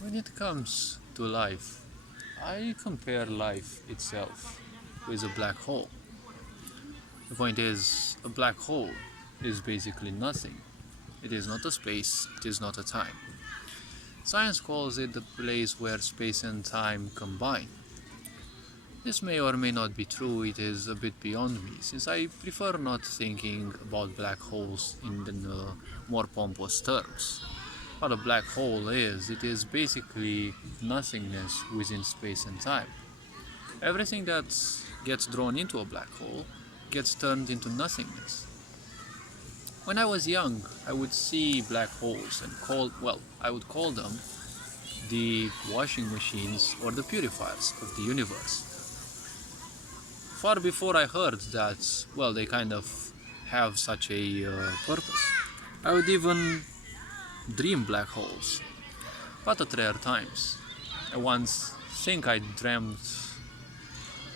When it comes to life, I compare life itself with a black hole. The point is, a black hole is basically nothing. It is not a space, it is not a time. Science calls it the place where space and time combine. This may or may not be true, it is a bit beyond me, since I prefer not thinking about black holes in the more pompous terms. What a black hole is, it is basically nothingness within space and time. Everything that gets drawn into a black hole gets turned into nothingness. When I was young, I would see black holes and I would call them the washing machines or the purifiers of the universe. Far before I heard that, they kind of have such a purpose. I would even dream black holes, but at rare times. I once think I dreamt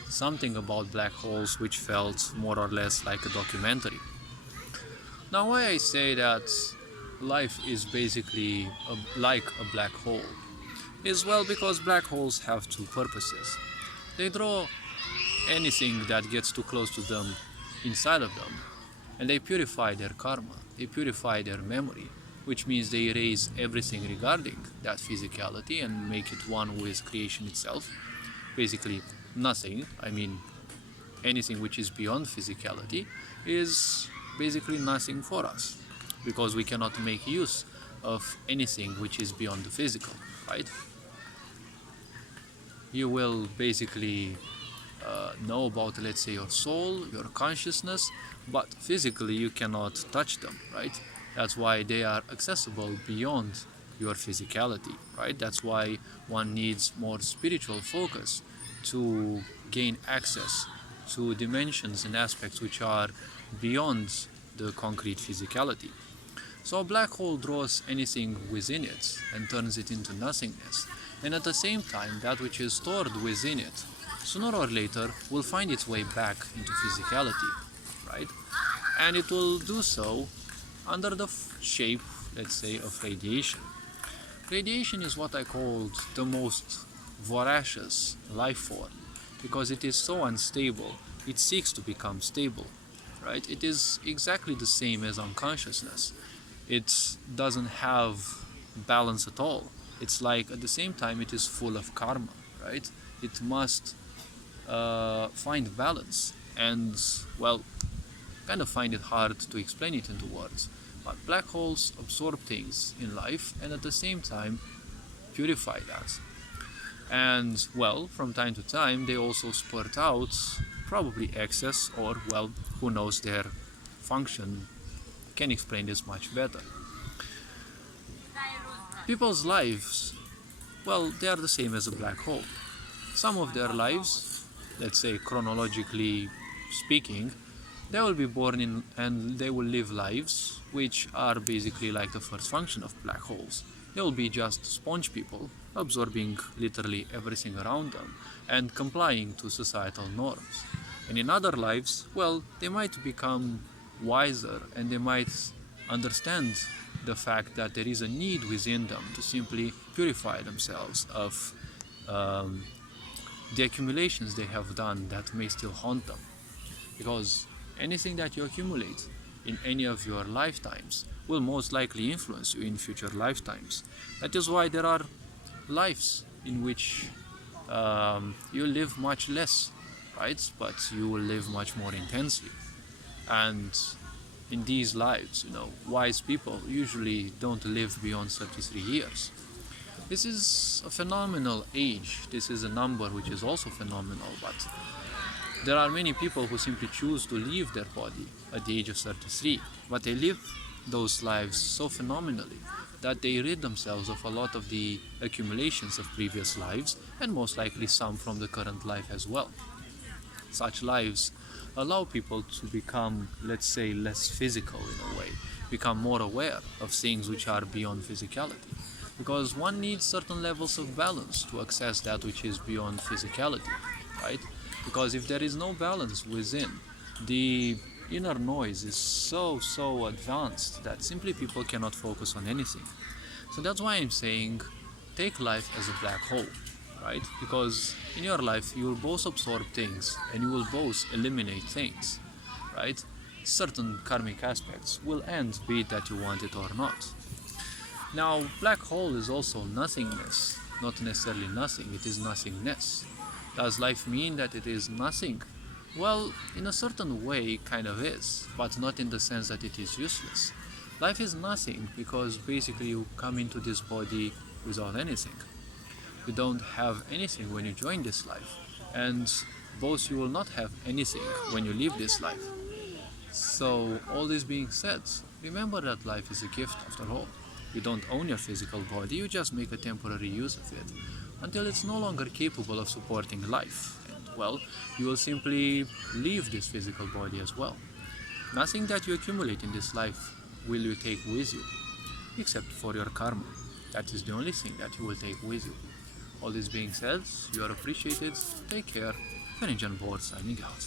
something about black holes which felt more or less like a documentary. Now, why I say that life is basically like a black hole is because black holes have two purposes. They draw anything that gets too close to them inside of them, and they purify their karma, they purify their memory, which means they erase everything regarding that physicality and make it one with creation itself. Basically, nothing, anything which is beyond physicality, is basically nothing for us, because we cannot make use of anything which is beyond the physical, right? You will basically know about, let's say, your soul, your consciousness, but physically you cannot touch them, right? That's why they are accessible beyond your physicality, right? That's why one needs more spiritual focus to gain access to dimensions and aspects which are beyond the concrete physicality. So a black hole draws anything within it and turns it into nothingness. And at the same time, that which is stored within it, sooner or later, will find its way back into physicality, right? And it will do so under the shape, let's say, of radiation. Radiation is what I called the most voracious life form, because it is so unstable, it seeks to become stable, right? It is exactly the same as unconsciousness. It doesn't have balance at all. It's like, at the same time, it is full of karma, right? It must find balance, and kind of find it hard to explain it into words. But black holes absorb things in life and at the same time purify that. And from time to time they also spurt out probably excess, or who knows, their function can explain this much better. People's lives, they are the same as a black hole. Some of their lives, let's say chronologically speaking, they will be born in and they will live lives which are basically like the first function of black holes. They will be just sponge people, absorbing literally everything around them and complying to societal norms. And in other lives, they might become wiser and they might understand the fact that there is a need within them to simply purify themselves of the accumulations they have done that may still haunt them. Because anything that you accumulate in any of your lifetimes will most likely influence you in future lifetimes. That is why there are lives in which you live much less, right? But you will live much more intensely. And in these lives, wise people usually don't live beyond 33 years. This is a phenomenal age. This is a number which is also phenomenal, but there are many people who simply choose to leave their body at the age of 33, but they live those lives so phenomenally that they rid themselves of a lot of the accumulations of previous lives, and most likely some from the current life as well. Such lives allow people to become, let's say, less physical in a way, become more aware of things which are beyond physicality. Because one needs certain levels of balance to access that which is beyond physicality, right? Because if there is no balance within, the inner noise is so advanced that simply people cannot focus on anything. So that's why I'm saying take life as a black hole, right? Because in your life you will both absorb things and you will both eliminate things, right? Certain karmic aspects will end, be it that you want it or not. Now, black hole is also nothingness, not necessarily nothing, it is nothingness. Does life mean that it is nothing? Well, in a certain way, it kind of is, but not in the sense that it is useless. Life is nothing because basically you come into this body without anything. You don't have anything when you join this life, and both you will not have anything when you leave this life. So, all this being said, remember that life is a gift after all. You don't own your physical body, you just make a temporary use of it until it's no longer capable of supporting life. And well, you will simply leave this physical body as well. Nothing that you accumulate in this life will you take with you, except for your karma. That is the only thing that you will take with you. All this being said, you are appreciated. Take care. Ferinjan Board signing out.